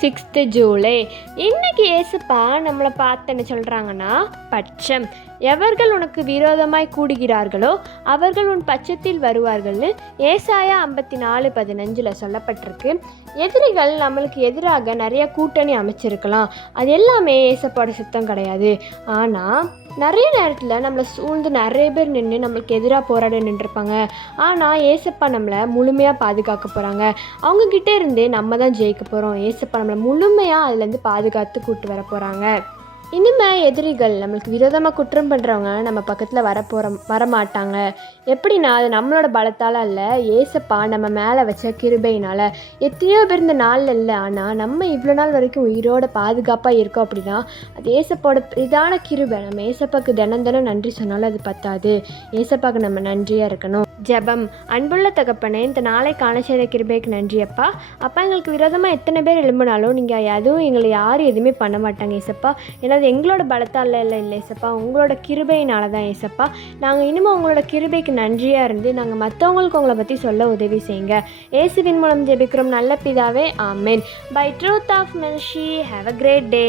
6th July. இன்னைக்கு ஏசப்பா நம்மளை பார்த்து என்ன சொல்கிறாங்கன்னா, பட்சம் எவர்கள் உனக்கு விரோதமாய் கூடுகிறார்களோ அவர்கள் உன் பட்சத்தில் வருவார்கள்னு ஏசாயா 54:15 சொல்லப்பட்டிருக்கு. எதிரிகள் நம்மளுக்கு எதிராக நிறைய கூட்டணி அமைச்சிருக்கலாம், அது எல்லாமே ஏசப்பாவோட சித்தம் கிடையாது. ஆனால் நிறைய நேரத்தில் நம்மளை சூழ்ந்து நிறைய பேர் நின்று நம்மளுக்கு எதிராக போராட நின்றுருப்பாங்க. ஆனால் ஏசப்பா நம்மளை முழுமையாக பாதுகாக்க போகிறாங்க. அவங்கக்கிட்ட இருந்து நம்ம தான் ஜெயிக்க போகிறோம். ஏசப்பா நம்மளை முழுமையாக அதுலேருந்து பாதுகாத்து கூட்டு வர போகிறாங்க. இனிமேல் எதிரிகள் நம்மளுக்கு விரோதமாக குற்றம் பண்ணுறவங்க நம்ம பக்கத்தில் வரமாட்டாங்க. எப்படின்னா அது நம்மளோட பலத்தால் அல்ல, ஏசப்பா நம்ம மேலே வச்ச கிருபையினால். எத்தனையோ பேர் இந்த நாளில் இல்லை, ஆனால் நம்ம இவ்வளோ நாள் வரைக்கும் உயிரோட பாதுகாப்பாக இருக்கோம் அப்படின்னா அது ஏசப்பாவோட இதான கிருபை. நம்ம ஏசப்பாவுக்கு தினம் நன்றி சொன்னாலும் அது பத்தாது. ஏசப்பாவுக்கு நம்ம நன்றியாக இருக்கணும். ஜெபம். அன்புள்ள தகப்பனே, இந்த நாளை காண செய்த கிருபைக்கு நன்றி அப்பா. அப்பா, எங்களுக்கு விரோதமாக எத்தனை பேர் எழும்பினாலும் நீங்கள் அதுவும் எங்களை யாரும் எதுவுமே பண்ண மாட்டாங்க ஏசப்பா. ஏன்னா அது எங்களோட பலத்தால் இல்லை ஏசப்பா, உங்களோட கிருபையினால தான் ஏசப்பா. நாங்கள் இனிமேல் உங்களோட கிருபைக்கு நன்றியாக இருந்து நாங்கள் மற்றவங்களுக்கு உங்களை பற்றி சொல்ல உதவி செய்யுங்க. இயேசுவின் மூலம் ஜெபிக்கிறோம் நல்ல பிதாவே, amen. By truth of mercy, have a great day.